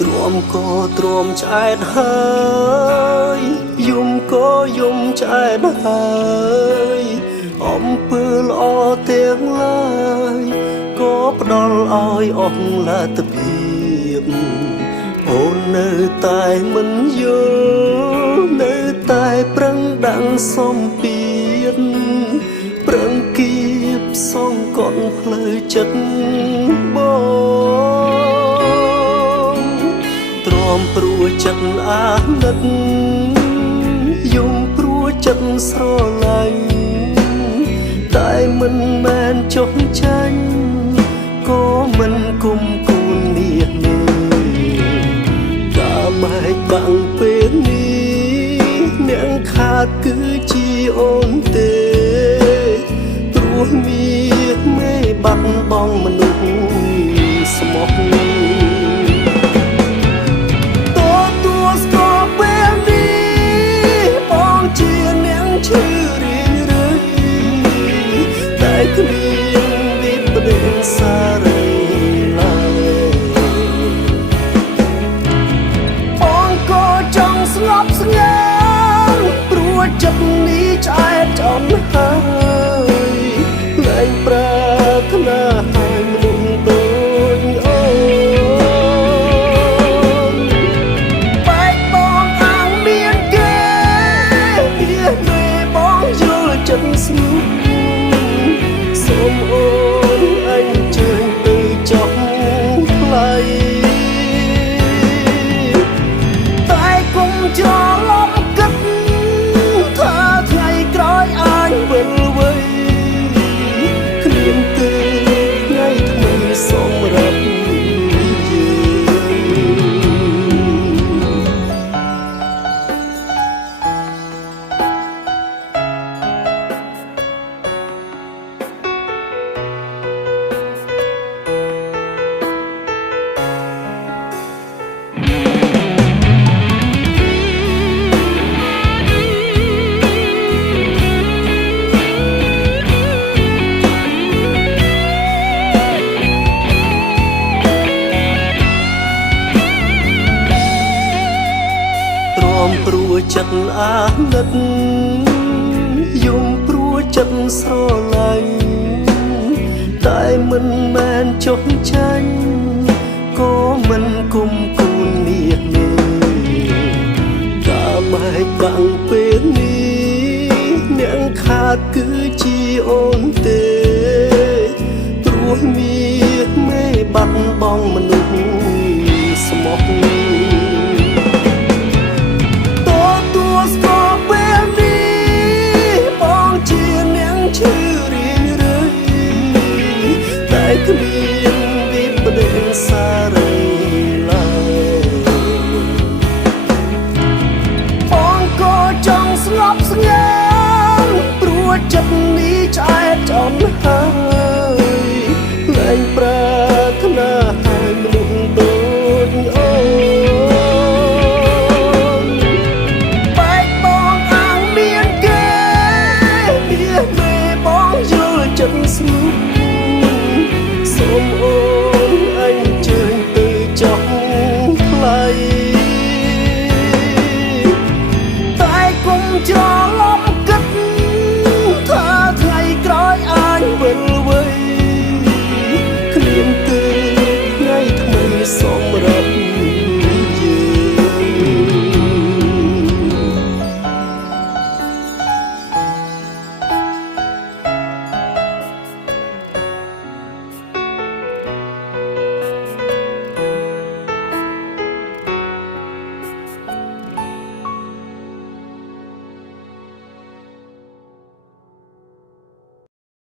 ទ្រាំក៏ទ្រាំឆ្អែតហើយយំក៏យំឆ្អែតហើយអំពើល្អទាំងឡាយក៏ផ្ដល់ឲ្យអស់លទ្ធភាពអូននៅតែមិនយល់នៅតែប្រឹងដាំងសំពៀនប្រឹងគៀបសងកត់ផ្លូវចិត្តបងទ្រាំព្រួចិត្តអាណិតយំព្រួចិត្តស្រឡាញ់តែមិនមែនចុះចាញ់ក៏មិនគុំគូននេះកាបែកបាំងពេលនេះអ្នកខាតគឺជាអូនទេព្រោះមានមេបាត់បង់មនុស្សស្មោះគ្មានវិបដិសារីឡើយបងក៏ចង់ស្ងប់ស្ងាត់ព្រោះចិត្តនេះឆ្អែតចង់ហើយលែងប្រាថ្នាឲ្យមនុស្សដូចអូនបែកបងអាងមានគេវាមេបងយល់ចិត្តស្ងួនសូមអូនអញ្ជើញទៅចុះផ្លៃតែគុំច្រឡំគិតថាថ្ងៃក្រោយអាចវិលវ័យគ្មានទេថ្ងៃថ្មីសម្រាប់ព្រួចិត្តអាណិតយំព្រួចិត្តស្រឡាញ់តែមិនមែនចុះចាញ់ក៏មិនគុំគូននេះកាបែកបាំងពេលនេះអ្នកខាតគឺជាអូនទេព្រោះមានមេបាត់បង់មនុស្ស